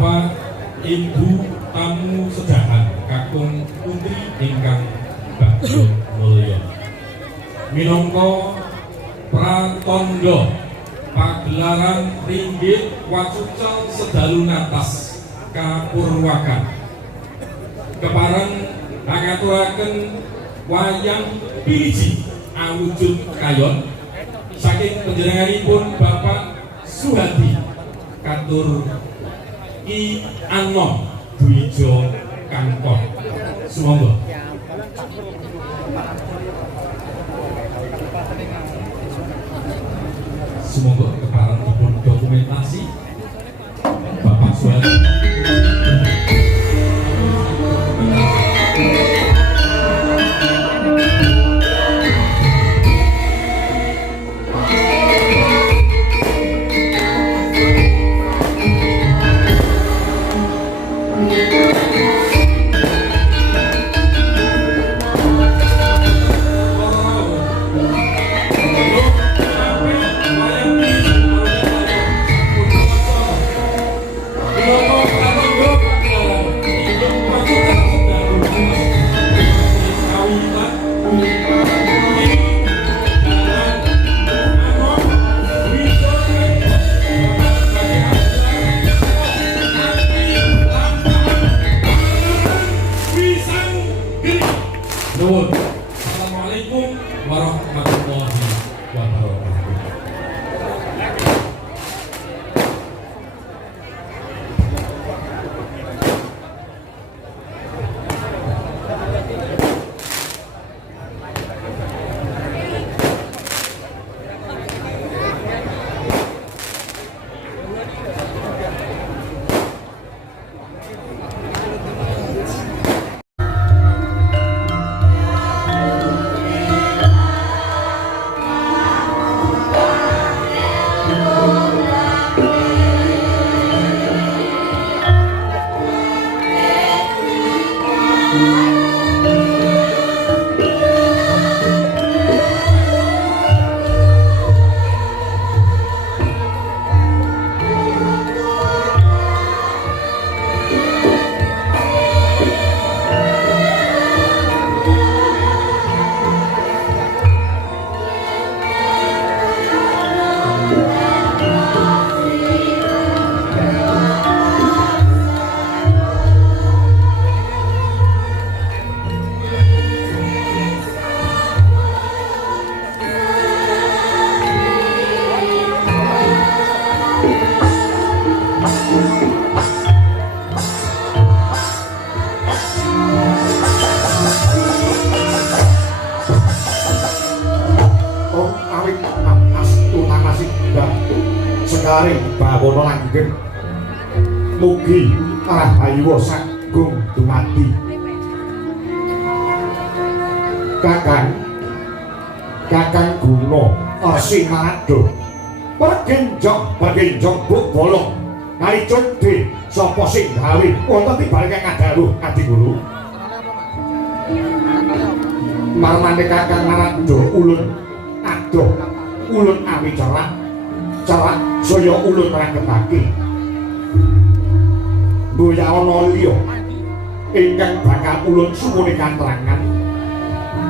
Bapak Ibu tamu sedahan kakung putri ingkang bagya mulya. Minangka pratandha pagelaran ringgit wacucal sedalu natas kapurwakan kepareng ngaturaken wayang piliji awujud kayon saking panjenenganipun Bapak Suhadi katur Ki Anom Dwijo Kangkon. Sumangga. Semoga kepareng dipun dokumentasi Bapak Suhadi. Assalamualaikum warahmatullahi wabarakatuh. Sekaring bawana langgeng mugi rahayu sagung dumadi. Kakang Guna Simarado pergenjong buk bolong ngaicut di sapa sing gawe wonten tibarake ngadaruh Adi Guru marmane Kakang Narado ulun adoh ulun awi cerak saya ulun raketake boya ana liya ingkang bakal ulun sumune katrangan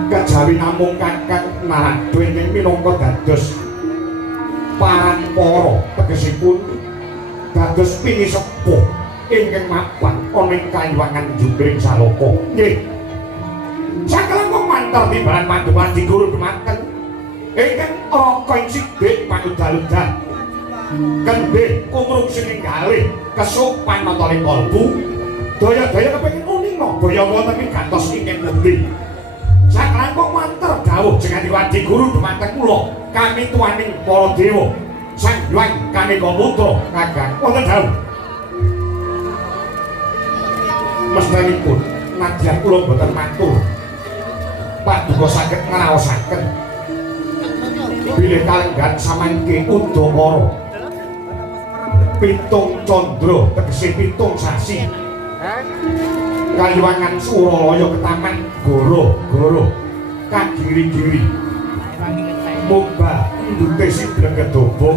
kejawi namung Kakang Narado ingkang minangka dados parampara tegesipun dados pinisepuh ingkang mapan ana ing kayuwangan Jumbring Saloka. Nggih. Sakelengkung mantar timbalan Panduan Adi Guru dumateng ingkang angka ing sithik panudal-udal kendhe kumrung sininggalih kesupan nataning kalbu daya-daya kepengin uninga boya wonten ing gantos ingkang pundi. Sakelengkung mantar dawuh Jeng Adi Guru dumateng kula kami tuaning para dewa Sang Hyang Kanika Putra Kakang wonten dawuh mesthanipun nadyan kula boten matur paduka saged ngraosaken bilih kalenggan samangke udakara pitung candra tegese pitung sasi kayuwangan Suralaya ketaman goro-goro kagiri-giri mumbah ndute sing gregedaba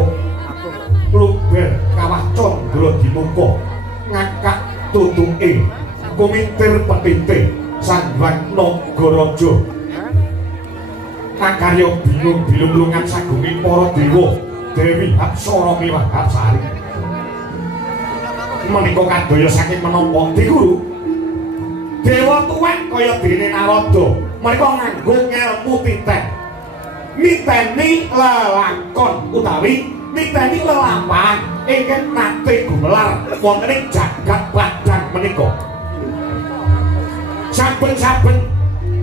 luber kawah candra dimuka ngakak tutuke kumitir petite Sanghyang Nagaraja makarya bingung bilung-bilungan sagunging para dewa Dewi Apsara miwah Apsari menika kadaya saking menapa Di Guru dewa tuwek kaya dene Narada menika nganggo ngelmu titeh niteni lelakon utawi niteni lelampahan ingkang nate gumelar wonten ing jagat Badang menika saben-saben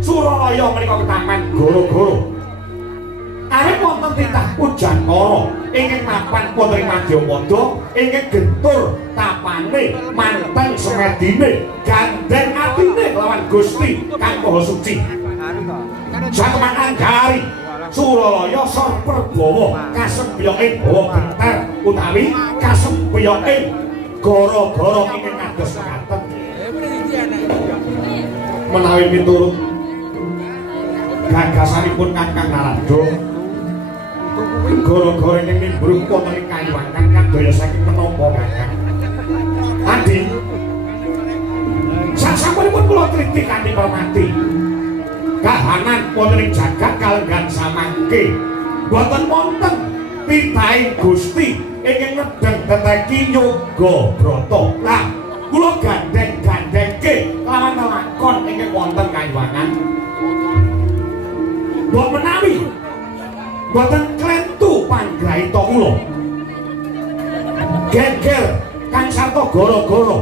Suralaya menika ketaman goro-goro awit wonten titah Pujanara ingkang mapan wonten ing Madyapada ingkang gentur tapane manteng semedine gandeng atine lawan Gusti kang Maha Suci Satemah Anggari Suralaya Sor Prabawa kasembyoking Bawa Genter utawi kasembyoking gara-gara ingkang kados mekaten menawi miturut gagasanipun Kakang Narada gara-gara ingkang nimbrung wonten ing Kayuwangan kadaya saking menapa Kakang Adi sasampunipun kula triti kanthi hormati kahanan wonten ing jagat kalenggan samangke boten wonten titahing Gusti ingkang nedeng teteki yoga brata lah kula gandeng-gandengke lawan lakon ingkang wonten Kayuwangan mbok menawi boten klentu panggraita kula geger kang sarta gara-gara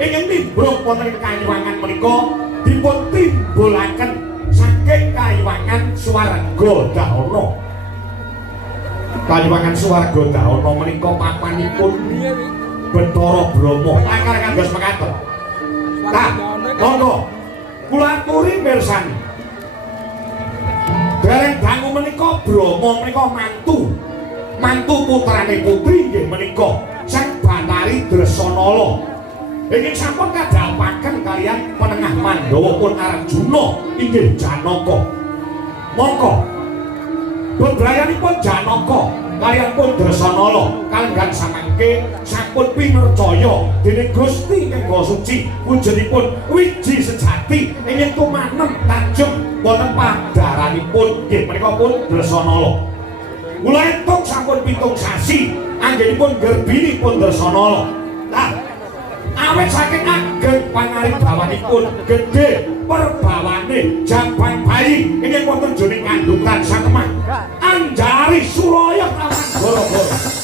ingkang nimbrung wonten ing Kayuwangan menika dipun timbulaken saking Kayuwangan Swarga Dahana Kayuwangan Swarga Dahana menika papanipun Bathara Brahma langkar kados mekaten nah monggo kula aturi mirsani dereng dangu menika Brahma menika mantu putrane putri nggih menika Sang Banari Dresanala ingkang sampun kadhapaken kaliyan penengah Pandhawa pun Arjuna inggih Janaka monggo bebrayanipun Janaka kaliyan pun Dresanala kalenggan samangke sampun pinercaya dening Gusti ingkang Maha Suci wujudipun wiji sejati ingkang tumanem tajem wonten padharanipun nggih menika pun Dresanala kula entuk sampun 7 sasi anggenipun gerbinipun Dresanala lah awet saking ageng pangaribhawanipun gedhe perbawane jabang bayi ingkang wonten jroning kandhutan Satemah Anggari Suralaya kawan goro-goro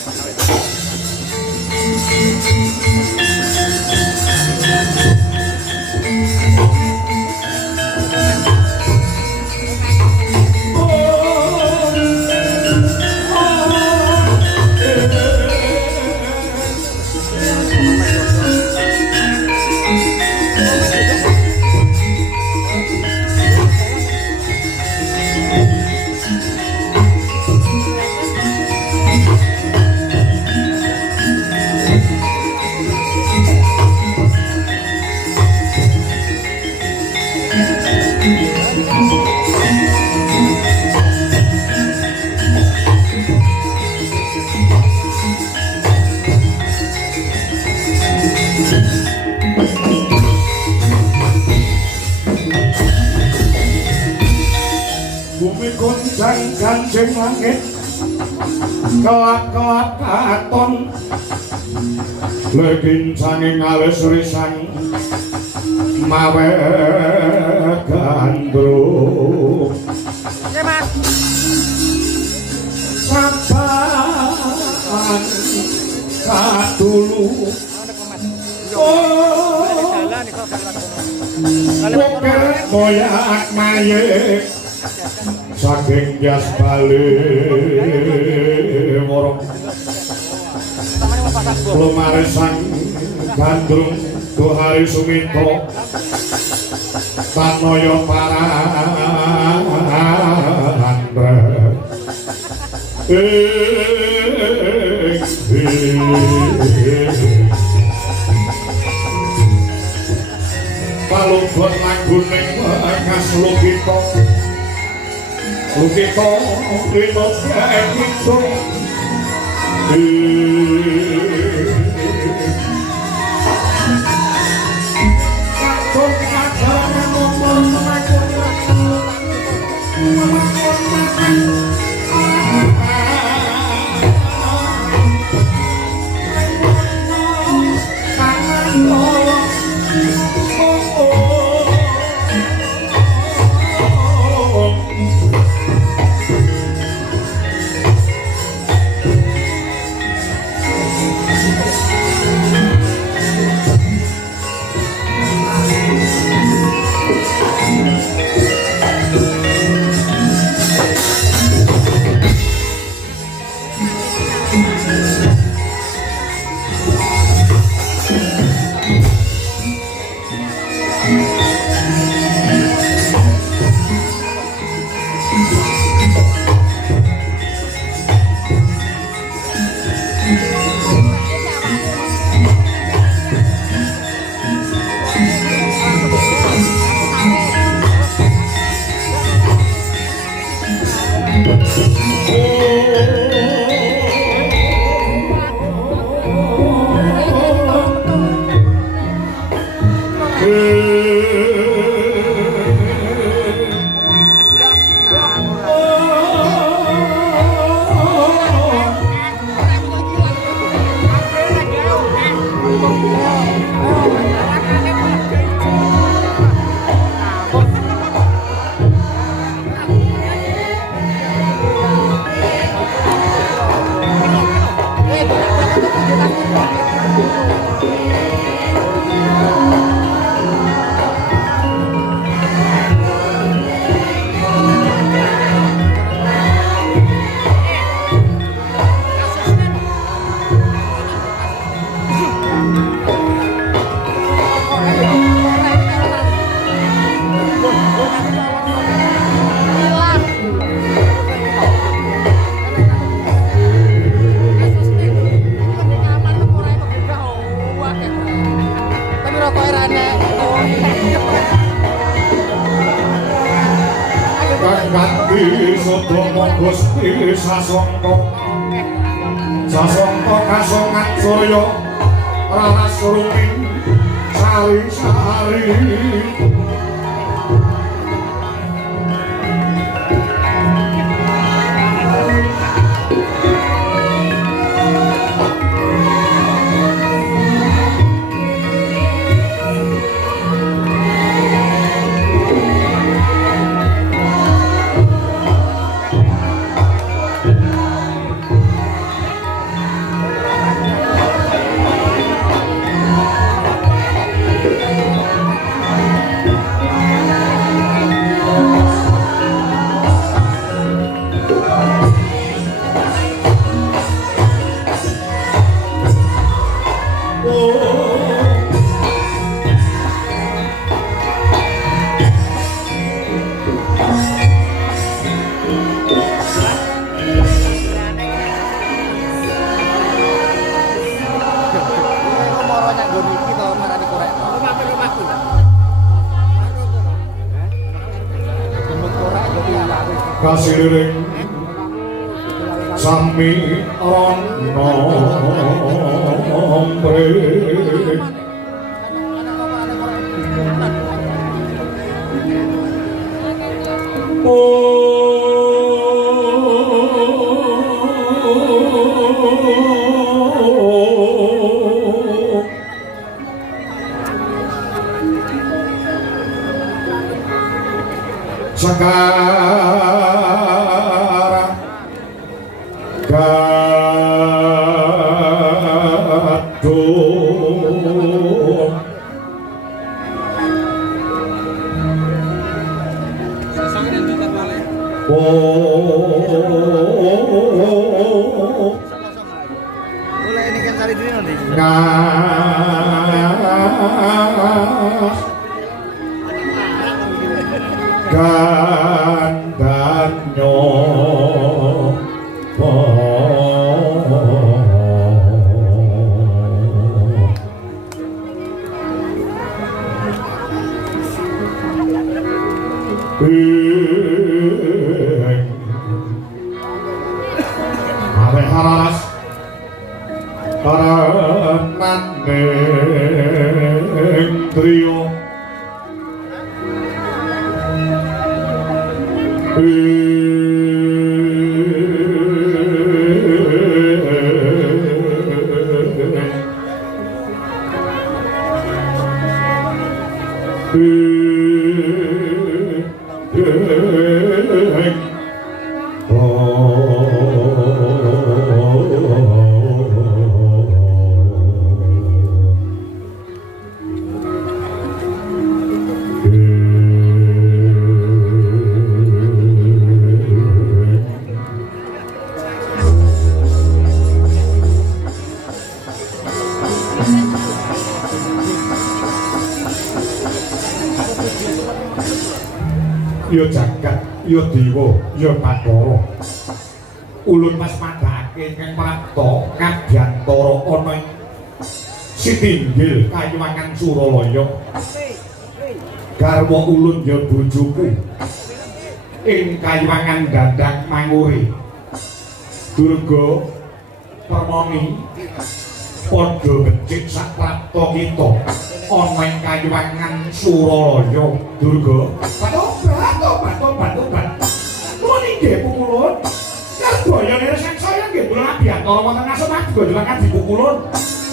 Ganjeng langit kelap-kelap katon legin sanging alus risang mawe gandrung saban kadulu Buker moyak mayek saking jas balik worong lumaresan gandrung Tuhari Sumitro Tanoyo Parandra palungkot laguning bekas Lukito Rino Sekito sodo monggo sepi sasongko sasongko kasongan surya raras ruming sari-sari kasiring sami rono ombre sekarang gaduh boleh ini kan cari diri nanti gandanyo Are haras paranandeng trio yo jagat yo dewa yo Bathara ulun mas madhake kang prapta ngadyantara ana ing Sitinggil Kayuwangan Suralaya garwa ulun ya bojoku ing Kayuwangan Dandang Manguri Durga Permoni padha becik sak prapta kita ana ing Kayuwangan Suralaya Durga Tobat nuwun inggih pukulun kadaya leres saya nggih kula abiyantara wonten ngasemat gojokan dipukulun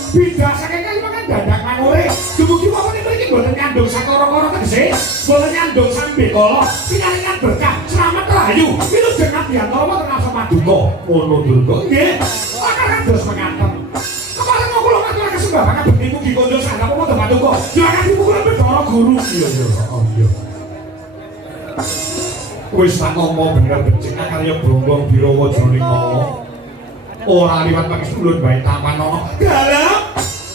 bidhah saking Kayuwangan Dandang Manguri dumugi wonten mriki boten nyandung sakara-kara tegese boten nyandung sambekala pinaringan berkah slamet rahayu wilujeng abiyantara wonten ngasemat duka ngono Durga nggih akan dos mengaten kemarin kula ngaturaken sembah bekti mugi konco sanapa wonten paduka jangan dipukulun Bathara Guru iya iya wis tak ngomong bener becik karya Brombong Birawa jroning ngomong ora liwat pangestulun bae taman ana dalam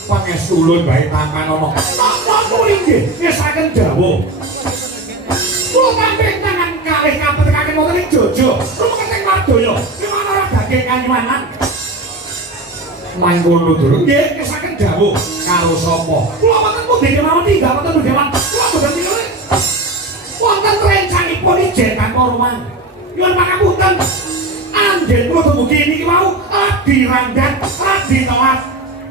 pangestulun bae taman ana napa inggih ngesaken dawuh kula tampik tangan kalih kapetekaken wonten ing Jojo rumeting Madaya liwat ora daging Kayuwangan mangkono durung nggih ngesaken dawuh karo sapa kula wonten pundi kemawon tinggal wonten dewan kula boten milih wonten rencangipun ijen tanpa ruang nyuwun pangapunten. Anggen kula dumugi niki wau lagi randhat, lagi telat.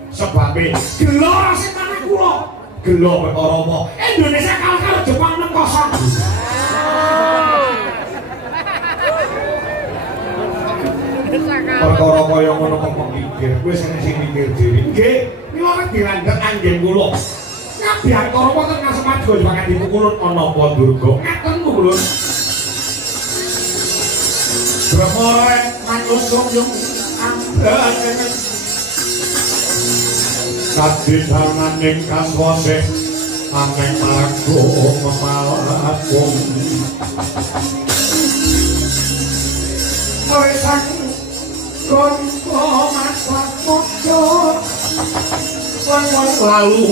Sebabe gelo sing manah kula. Gelo perkara apa? Indonesia kalah karo Jepang 6-0. Perkara kaya ngono kok mikir, kowe sing mikir dhewe. Nggih, mila lagi randhat anggen kula. Ngabiyakara wonten ngasemadya jangan dipukulun ana apa durga. Ngaten kulun. Brahmara manus yung amban kadidhananing kaswase ameng margo memalakung Oresan konko masak mojo wong lalu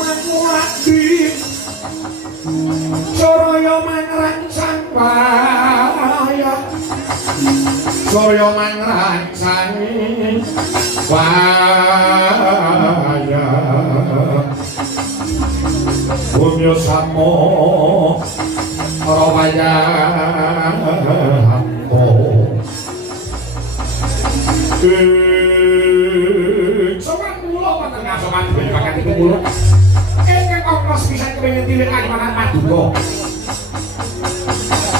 manguati Soraya mangrangsang waya Soraya mangrangsang waya Bumyo samo rawaya hampo Sopan kula wonten ngasoman bakat iku kula Eke kongkos bisa kepingin tilik makan paduka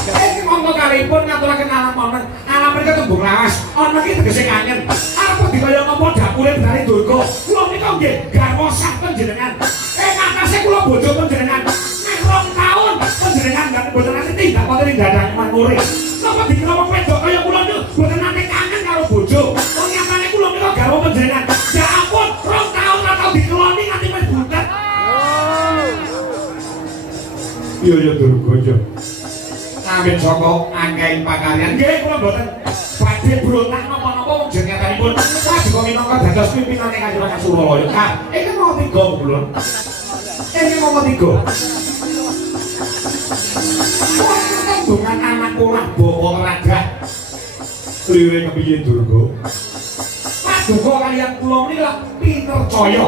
Eke mongko kalipun ngaturaken alam mereka tembung lawas ana iki tegese kangen apa dikaya ngapa dapure benari durga kula nika nggih garwa sak panjenengan makase kula bojo panjenengan nek 2 taun panjenengan gak boten nate tindak wonten ing dadang manure napa dikira wong wedok kaya kula niku boten nate kangen karo bojo wong nyatane kula nika garwa panjenengan ya ampun 2 taun ora tau dikeloni nganti wis butet iya durga yo Amin saka angkaing pakaryan nggih kula mboten badhe brontak napa-napa wong jenenganipun paduka minangka dados pimpinane Kanjeng Ratu Suralaya. Kak, iki mau 3 bulan. Iki mau 3. Tembungan anak kula bawa raga. Kliwire kepiye Durga? Paduka kaliyan kula menika pinercaya.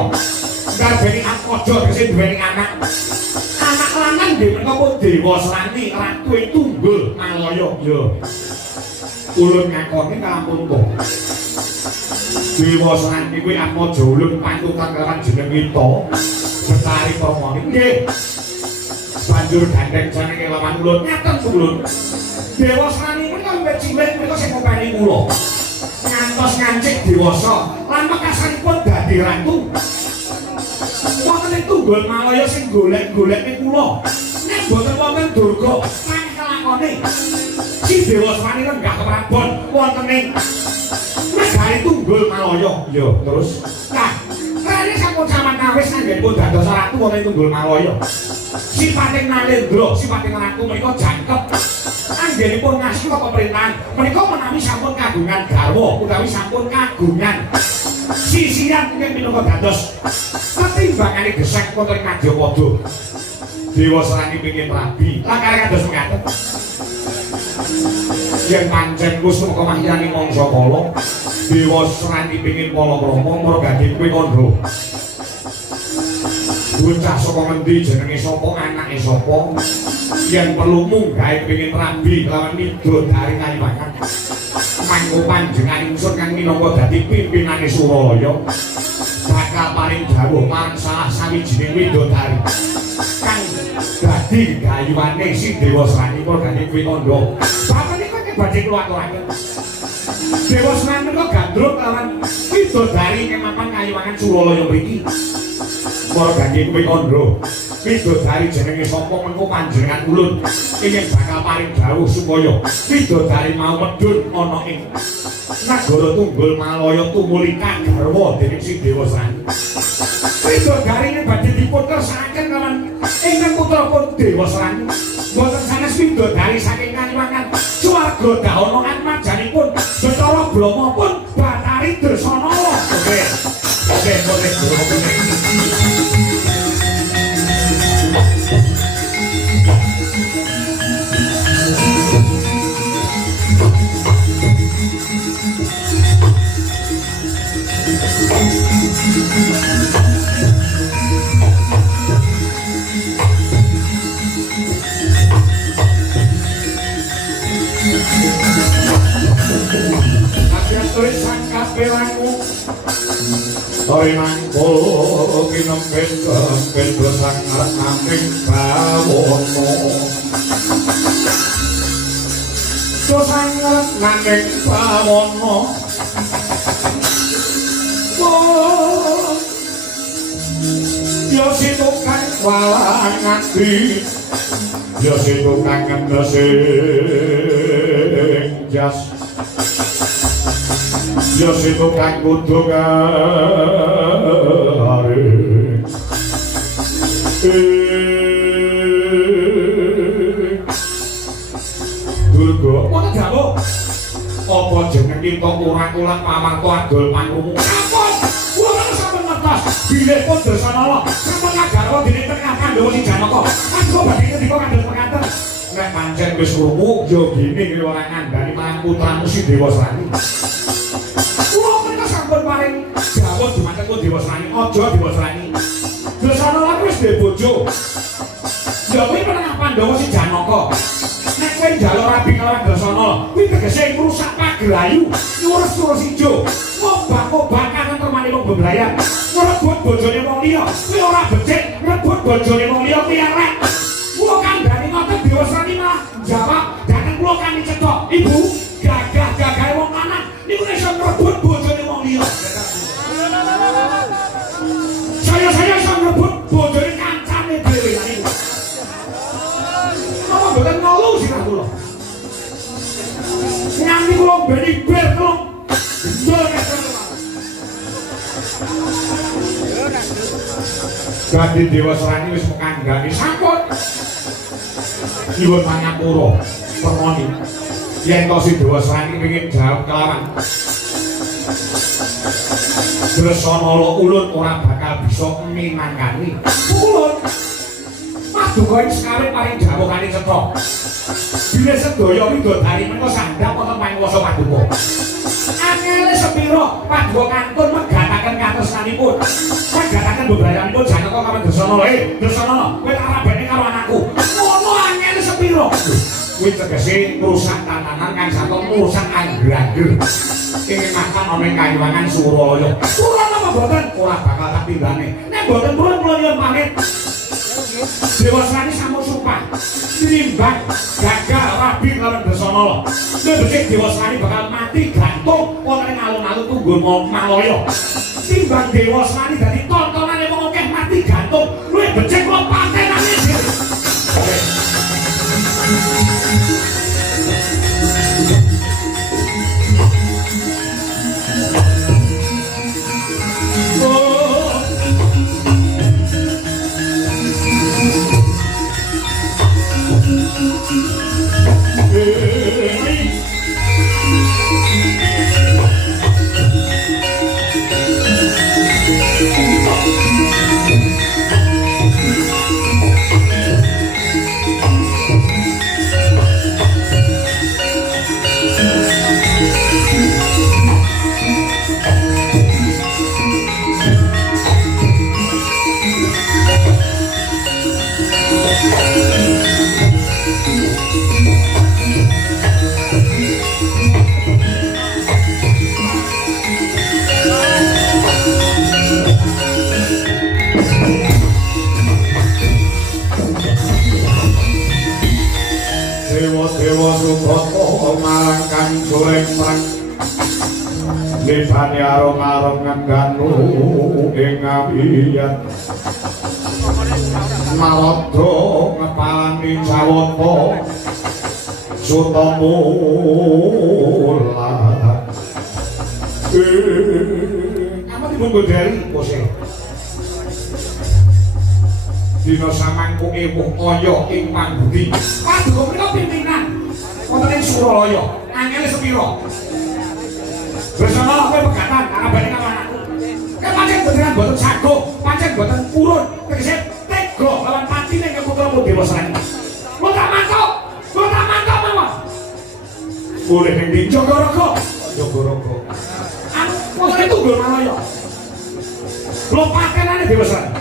Garbeni Atmaja tegese duweni anak. Anak lanang nggih menika Dewa Srani Ratu Tunggul Malaya ya. Ulun ngakoni kalampun kok. Dewa Srani kuwi Atmaja ulun pantutan kelawan jeneng kita. Betari Pramana nggih. Banjur gandeng jenenge lawan ulun ngaten ulun. Dewa Srani menika wiwit cilik menika sing ngopeni kula. Ngantos ngancik dewasa lan mekasanipun dadi ratu. Wonten ing Tunggul Malaya sing golek-goleki kula. Nek boten wonten durga, mangke kelakone. Si Dewa Srani lenggah keprabon wonten ing negari Tunggul Malaya. Ya, terus nah, rene sampun sampeyan kawis anggenipun dados ratu wonten Tunggul Malaya. Sipating Nalendra, sipating ratu menika jangkep. Anggenipun ngasihi pemerintahan menika menawi sampun kagungan garwa utawi sampun kagungan sisiran mungkin minangka dados ketimbangane gesek wonten Majapada. Dewa Srani pengin rabi, lakare kados mekaten. Yen pancen wis mengko mahyani mangsa kala, Dewa Srani pengin pala-prama mergati kuwi kandha. Bocah saka ngendi jenenge sapa anake sapa? Yen perlu munggahe pengin rabi lawan Midodari Kaliwangan. Mangko panjenenganipun kang minangka dadi pimpinane Suralaya bakal paring dawuh marang salah sawijining widodari kang dadi gayuwane si Dewa Srani mergane kuwi kandha. Bapak niku badhe kula aturaken. Dewa Srani menika gandrung lawan widodari ing mapan Kaliwangan Suralaya mriki. Mergane kuwi kandha. Widodari jenenge sapa mengko panjenengan ulun ingin bakal paring dawuh supaya widodari mau medhun ana ing Nagara Tunggul Malaya tumulika garwa dening si Dewa Srani. Widodari ini badhe diputersakaken kalian ingkang putrapun Dewa Srani. Boten sanes widodari saking Kaliwangan swarga daono atmajanipun Bathara Brahma pun Bathari Dresanala. Oke, kapelangu Tori mangkul kinempin kempin besang ngarek bawono Dosang ngarek nanging bawono Yo situkan walang ngati Yo situkan ngendesing jas Yo situkan kudu garing Durga Apa jamu? Apa jeneng kita kurang-kurang pamangko adol pangkumu Ampun! Wong sampe ngertos bilih pun Dresanala sampun ngagarwa dene tengah Pandhawa si Janaka. Aku badhe ngendika kandhas penganten. Nek pancen wis krungu ya gini kowe ora ngandani marang putramu si Dewa Srani. Kula menika sampun paring dawuh dumateng Dewa Srani, aja Dewa Srani. Dresanala wis duwe bojo. Ya kowe menengah Pandhawa si Janaka. Nek kowe njaluk rabi karo Dresanala, kuwi tegese ngrusak pagelayu, nyurus-nyurus ijo. Ngobak-ngobakan termane wong bebrayan. Ngrebut bojone wong liya, kuwi ora becik, ngrebut bojone wong liya kuwi elek. Kula kandhani ngoten Dewa Srani malah jawab, "Dateng kula kami cethok, Ibu, gagah-gagahe wong lanang niku iso ngrebut bojone wong liya." Saya iso ngrebut bojone kancane dhewe niku. Napa mboten ngelu sirah kula? Nganti kula mbeni ber kula. Ganti Dewa Srani wis mengandani sampun. Nyuwun pangapura permoni. Yen to si Dewa Srani pengin jawab kelawan. Dresanala ulun ora bakal bisa minangkani. Ulun. Paduka ing sekawit paring dawuhane cetha. Bila sedaya widodari menika sandhap wonten panguwasa Paduka. Angele sepiro Paduka kantun megataken katresnanipun. Megataken bebrayanipun Janaka kawon Dresanala. Dresanala, kowe tak rabeni karo anakku. Ngono angele sepiro? Kuwi tegese ngrusak tatanan kang saton ngrusak angger-angger. Ing makan ana ing Kayuwangan Suralaya. Suralaya apa boten? Ora bakal tak tindane. Nek boten purun kula nyuwun pamit. Dewa Srani sampun sumpah tinimbang gagal rabi kalawan Dresanala. Nek becik Dewa Srani bakal mati gantung wonten ing alun-alun Tunggul Malaya. Timbang Dewa Srani dadi tontonane wong akeh mati gantung, luwih becik kula patenane dhewe. Dewa Subhata marangkan sureng prang libane arung-arung ngeganu ing ngawiyat Maradha ngepalani Jawata Sutamula apa dibungkul dari pose dina samangku ewuh kaya ing pambudi Paduka menika pimpinan wonten ing Suralaya angele sepira Dresanala kowe pegatan arabane karo anakku kan pancen beneran boten sago pancen boten purun tegese tega lawan patine ke putramu Dewa Srani lo tak mantuk mawon boleh ning ndi Jogorogo anu wonten ing Tunggul Malaya lo patenane Dewa Srani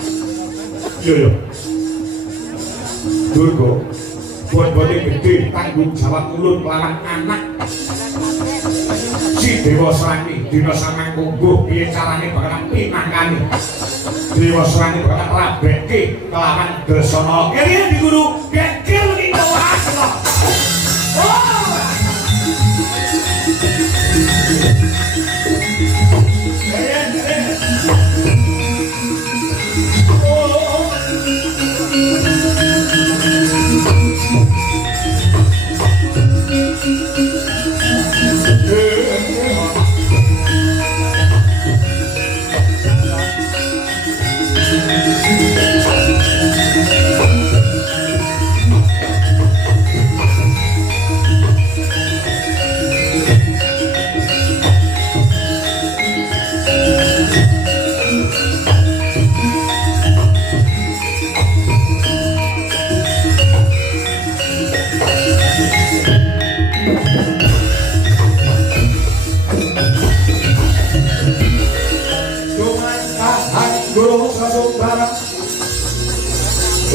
iya Durga buat-buatnya gede tanggung jawab ulun lawan anak si si Dewa Srani dina samangku mbuh piye carane bakalan pinangkani Dewa Srani bakalan rabekke kelawan Dresana kene di guru gekil iki kawaslo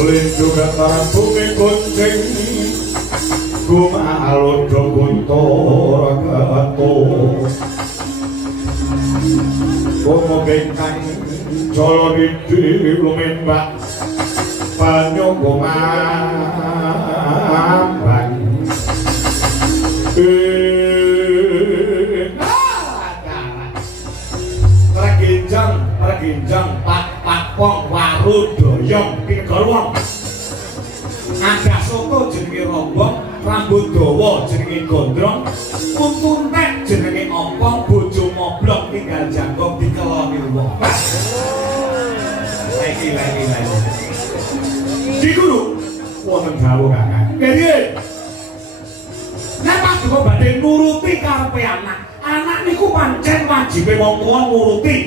Lindungan para bumi kuncing Kumalu doguntor agato Kumo bengkang Jolo didi lumimbak Banyu kumambang Reginjang pak pong waru doyong pinegorwong ada soto jenenge rombong rambut dawa jenenge gondrong kuntuntek jenenge ompong bojo moblok tinggal jangkong dikeloni wong lagi di guru wonten dawuh kakak piye nek pas badhe nuruti karepe anak niku pancen wajibe wong tuwa nuruti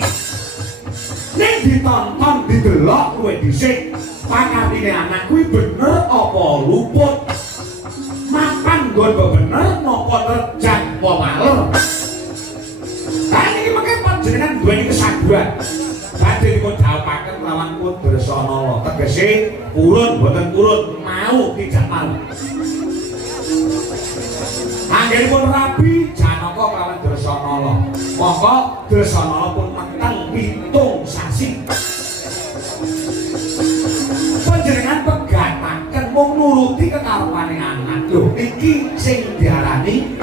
nek ditonton didelok kowe dhisik pakatine anak kuwi bener apa luput mapan nggon bener napa terjang apa maler kan iki mengke panjenengan duweni kesaguhan badhe dipun dhawuhaken lawan Dresana tegese purun boten purun mau tidak mau anggenipun rabi Janaka kelawan Dresana monggo Dresana pun menteng pitung sasi panjenengan pegataken mung nuruti kekarepane anak lho iki sing diarani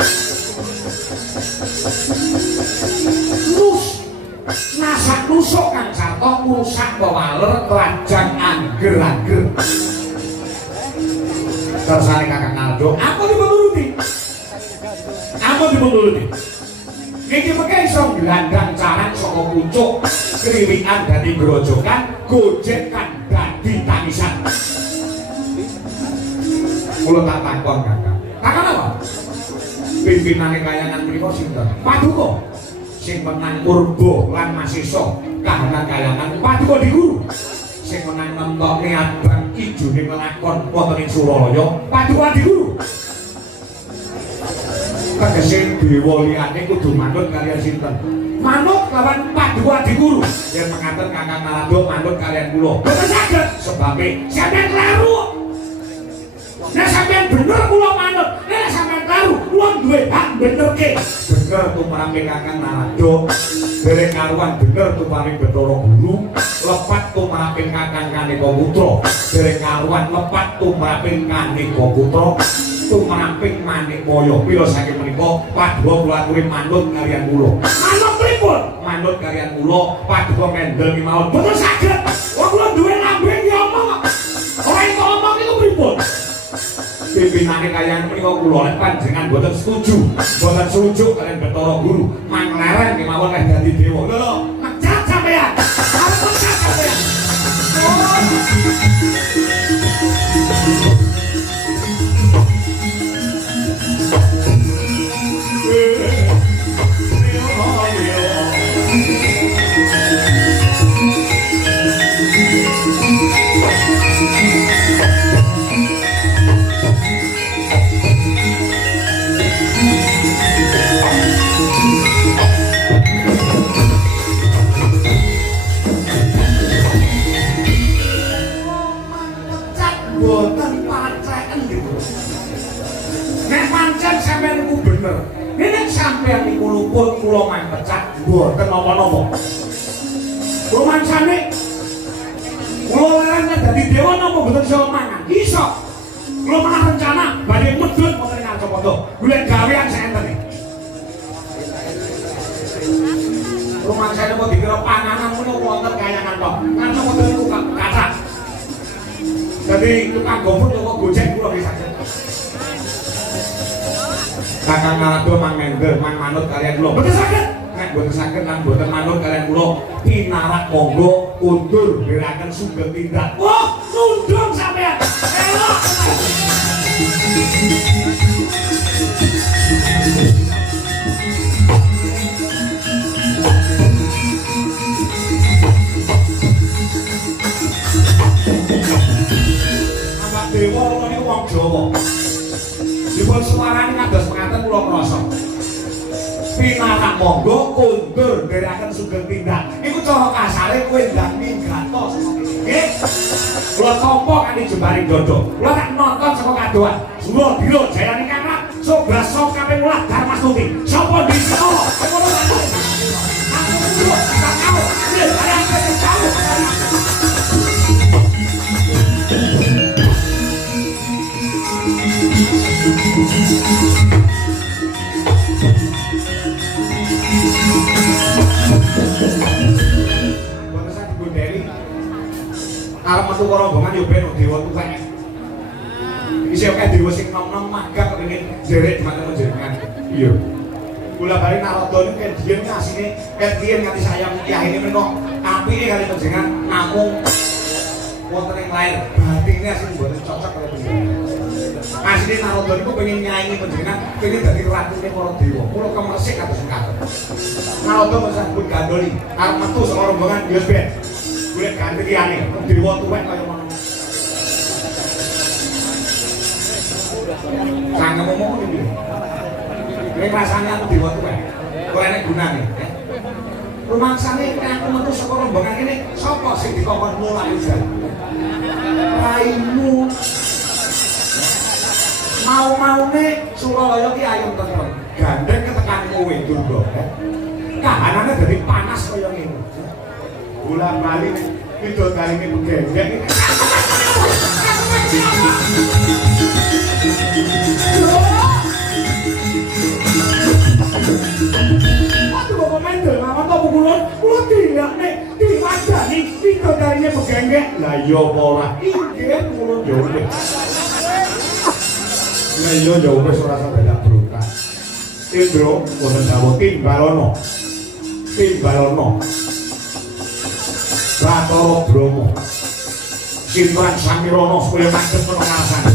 nasak nusuk kang sarta ngrusak pewaler krajang angger-angger kersane Kakang Aldo apa dipenuruti iki mengke iso glandang caran saka pucuk kriwikan dadi grojokan gojekan dadi tangisan kula tak takon Kakang apa pimpinane kayangan mriku sinten Paduka sing menang Purba lan Masisa kahanan kayangan Paduka di guru sing menang nemtoke abang ijone melakon wonten ing Suralaya Paduka di guru tegese dewa liyane kudu manut kalian sinten manut lawan Paduka di guru yen mengaten Kakang Narada manut kalian kula boten saged sebabe sampeyan kelaru nek sampeyan bener kula manut nek sampeyan kelaru kula duwe hak benerke bener tumrap Kakang Narada dereng karuan bener tumrap Bathara Guru lepat tumrap Kakang Kanika Putra dereng karuan lepat tumrap Kanika Putra tumraping Manikmaya pira saking menika Paduka kula aturi manut kalian kula manut pripun manut kalian kula Paduka mendel mawon boten saged wong kula duwe lambe ngomong ora iso ngomong iku pripun pimpinane kalian menika kula nek panjenengan boten setuju kalian Bathara Guru mangleren kemawon leh dadi dewa lho mecat sampeyan arep mecat sampeyan napa-napa. Rumangsane kula larane dadi dewa napa mboten iso mangan? Iso. Kula malah rencana badhe medhun wonten ing Ngancapata. Golek gawean saenten iki. Rumangsane kok dikira panganan ngono wonten kayangan kok. Ngancapata niku kathah. Dadi tukang gombong kok gojek kula nggih saged. Kakang Narada mangender mang manut kalian kula. Mboten saged. Nek mboten saged lan mboten manut kalian kula, pinarak monggo undur beraken sugeng tindak. Wah, nundung sampean. Elok. Anak dewa niku wong Jawa. Dipun suwarani kados mekaten kula krasa. Pinarak monggo kundur ndherekaken sugeng tindak. Iku cara kasare kowe ndang minggato saka kene. Nggih. Kula tampa kanthi jembaring dada. Kula tak nonton saka kadoan. Sura dira jayane Kakang Sobras sok kaping 8 Darmastuti. Sapa disa? Ngono ta. Aku kudu tak tahu. Nggih, arep tahu. Bangsa digondeli arep metu karo rombongan yo ben dewa tuwek. Isih akeh dewa sing nom-nom magak kepengin nderek dhumateng panjenengan. Iya. Kula bali Narada niku kedhiyen asine kedhiyen nganti sayang kyahine menika apike kali panjenengan namung wonten ing lair batine asine mboten cocok karo panjenengan. Asline Narada niku pengen nyaingi panjenengan, pengen dadi ratune para dewa. Mula kemresik kados mekaten. Narada mosok gandoli, arep metu saka rombongan Yos Ben. Golek ganti liyane, dewa tuwek kaya ngono. Sange ngomong iki. Nek rasane aku dewa tuwek. Ora enek gunane, ya. Rumangsane aku metu saka rombongan kene, sapa sing dikongkon mulai udan? Raimu. Mau-maune Suralaya ki ayem tenan. Gandeng ketekan kowe Durga, ya. Kahanane dadi panas kaya ngene. Bola-bali widodari begenggek iki. Aduh kok mendel mawon to kulon. Kulo dilakne diwadani widodari begenggek. Lah iya apa ora? Inggih kulon yo. Lah iya yo wis ora sampe dak berukah. Indra wonten dawuh Timbalana. Timbalana. Ratara Brahma. Simran Samirana supaya madhep pengawasan.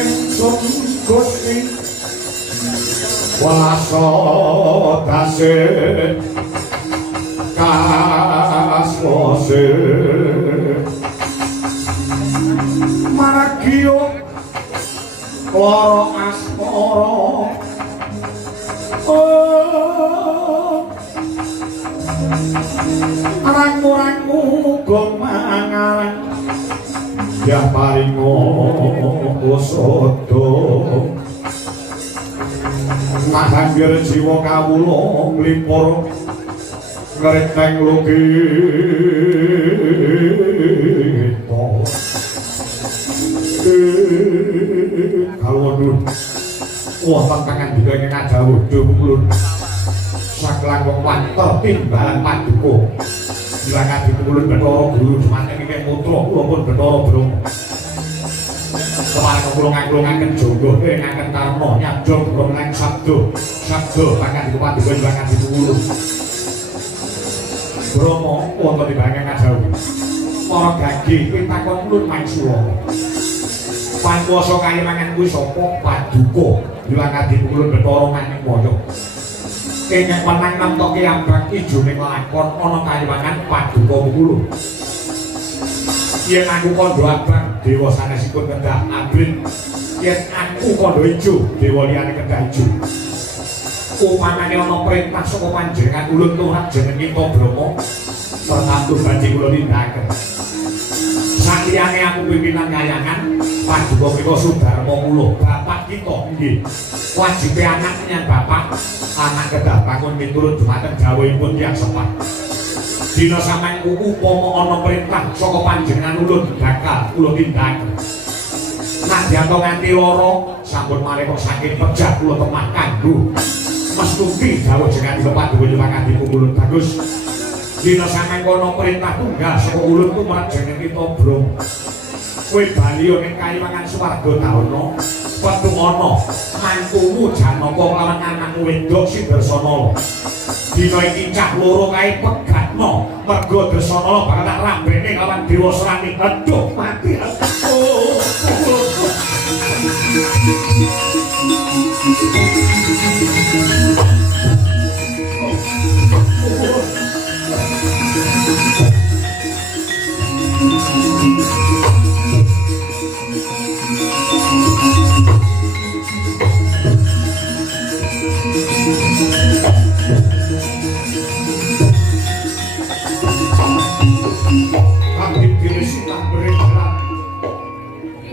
ingsun Gusti wasa tasih kaswase maragya lara asmara arang-arangmu uga mangarang ya paringo kusada ngahangger jiwa kawula nglipur ngreteng logita kalwon wonten pangandikan ingkang dawuh dhuwur saklang wong wanter timbalan paduka dilangati kulun Bathara Guru dumateng ing putra kula pun Bathara Brahma kepareng kula ngangklungaken jangga ngangken karma nyabda kula nang sabda pangandikan paduka dilangati kulun Brahma wonten timbangan kadhawuh para gage kowe takon kulun mangsula pankuwasa kayimangan kuwi sapa paduka dilangati kulun Bathara maning waya kenging menang nemtoke ambak ijone lakon ana kayiwangan paduka kula yen aku kandha abang dewa sanesipun kedah abrit yen aku kandha ijo dewa liyane kedah ijo upamane ana perintah saka panjenengan ulun turut jeneng kita Brahma pertatu badhe kula nindakaken sakliyane aku pimpinan kayangan paduka kita Sudarma kula bapak kita nggih wajibe anak menyang bapak anak kedah bangun miturut dumateng dawuhipun tiyang sepat dina sampeyan upama ana perintah saka panjenengan ulun bakal kula tindakaken nadyanto nganti lara sampun mareksa saking pejah kula temah kanggo mestuti dawuh jenengan paduka nyuwun ulun bagus dina sampeyan ana perintah tunggal saka ulun tumrap jeneng kita Brahma kowe bali ning kayiwangan swarga tauna petu ana mantumu Janaka lawan anakmu wedok sing Dersanala dina iki cah loro kae pegatno mergo Dersanala bakal tak rambene lawan Dewa Serani aduh mati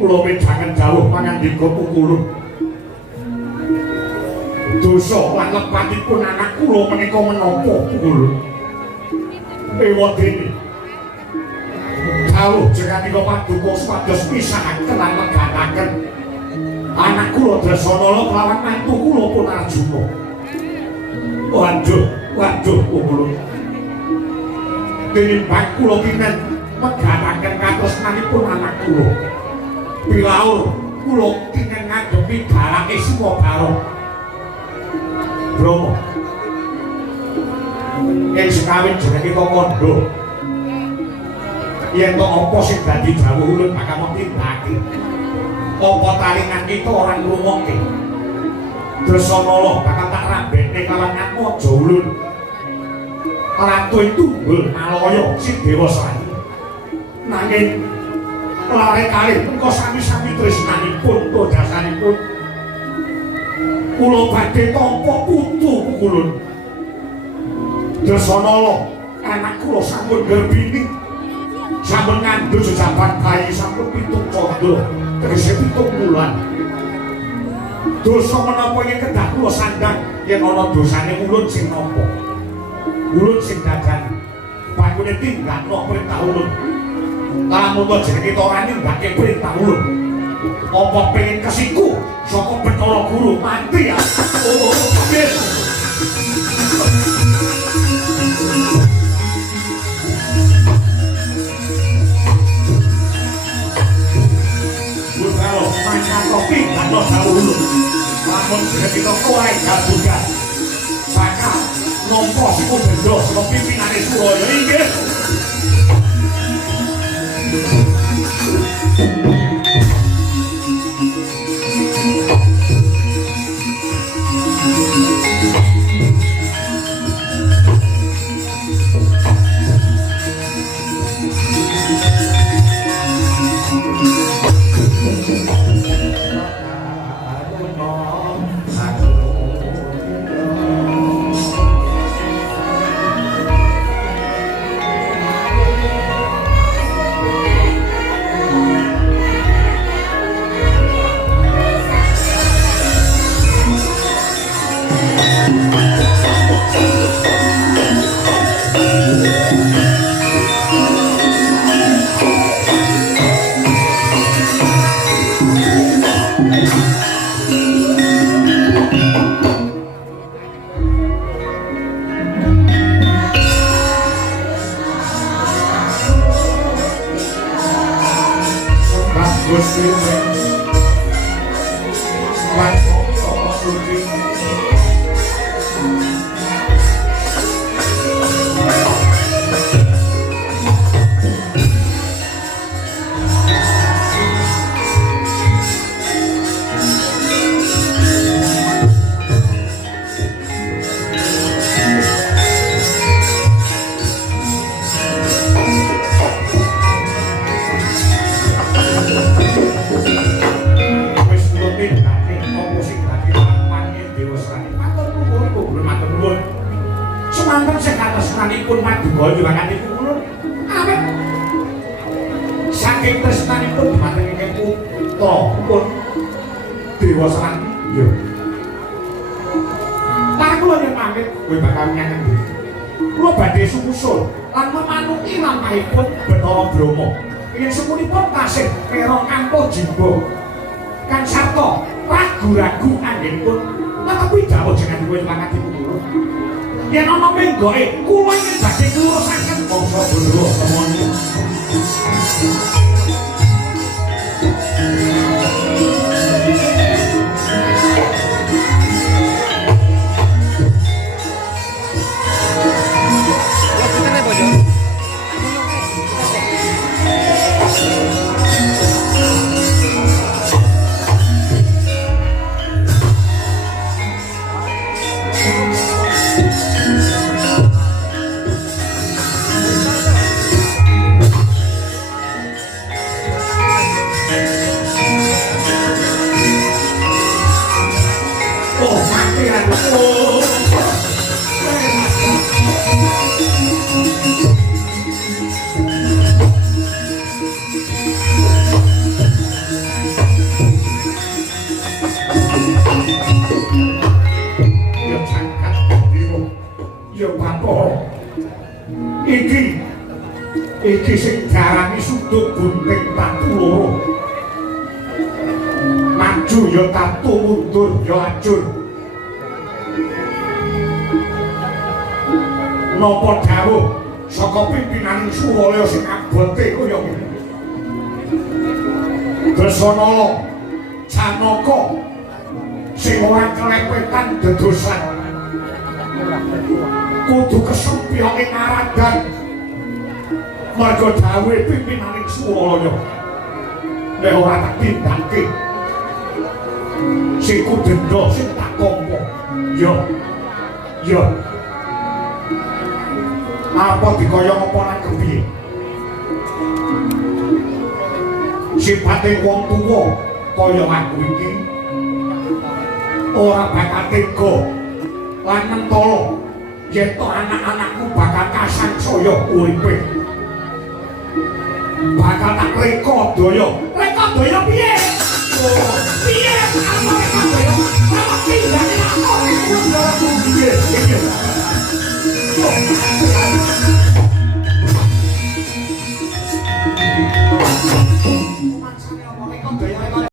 kula medangan dawuh pangandika pukulun dosa lan lepatipun anak kula menika menapa pukulun ewadene dawuh jenengan paduka supados pisahaken lan megataken anak kula Dersanala kelawan mantu kula pun Arjuna waduh pukulun tinimbang kula kinen megataken katresnanipun anak kula pilaur kula kinen ngadepi dalake Sima Barong Brahma yen sekawit jenenge kita kandha yen to apa sing dadi dawuh ulun bakal tindakake apa taringan kita ora ngrungokke Dersanala bakal tak rambene kawan Atmaja ulun Ratu Tunggul Malaya sing Dewa Serani nanging lare kalih engko sami-sami tresnanipun to dasanipun kula badhe tampa putu kulun Dersanala anak kula sampun gerbini sampun ngandhut sejaban bayi sampun 7 candra tegese 7 wulan dosa menapa yen kedah kula sandang yen ana dosane ulun sing napa ulun sing dadani pakune tinggakno perintah ulun lamun to jenenge kita ora ninggake perintah ulun apa pengen kesiku saka Bathara Guru mati ya yes. Kalau makan kopi dan lo tahu dulu namun jenenge kita kuai gabuga bakal nompo siku bendo saka pimpinane Suraya inggih suci. Wis rutin dadi apa sing dadi lampane Dewa Srani. Matur nuwun kula matur nuwun. Semanten sing katresnanipun Maduka nyuwanganipun kula. Awet saking tresnanipun dumateng putra pun Dewa Srani. Yo. Lan kula yen pamit kowe bakal nyangen. Kula badhe sumusul lan memanuki lampahipun Bathara Brahma. Yen semunipun tasih kera ampuh jimbo kan sarta ragu-ragu anggenipun tetapi dawuh jenengan kowe mangkatipun kula. Yen ana menggoke kula yen badhe nglurusaken bangsa Bandha semono. Iki sing diarani sudut gunting tatu loro. Maju ya tatu, mundur ya ajur. Napa dawuh saka pimpinan Suralaya sing abote kaya ngene. Dresanala, Janaka sing ora kelepetan dedosan. Kudu kesempya ing aradan. Marga dawuh pimpinan Suralaya. Nek ora tak tindake. Siku denda sing tak tampa. Ya. Apa dikaya apa lan kepiye? Sipate wong tuwa kaya aku iki ora bakal tega lan mentala yen to anak-anakku bakal kasangsaya uripe. Bakal tak reka daya. Reka daya piye? Oh, piye apa reka daya? Apa tindakan apa sing kudu piye?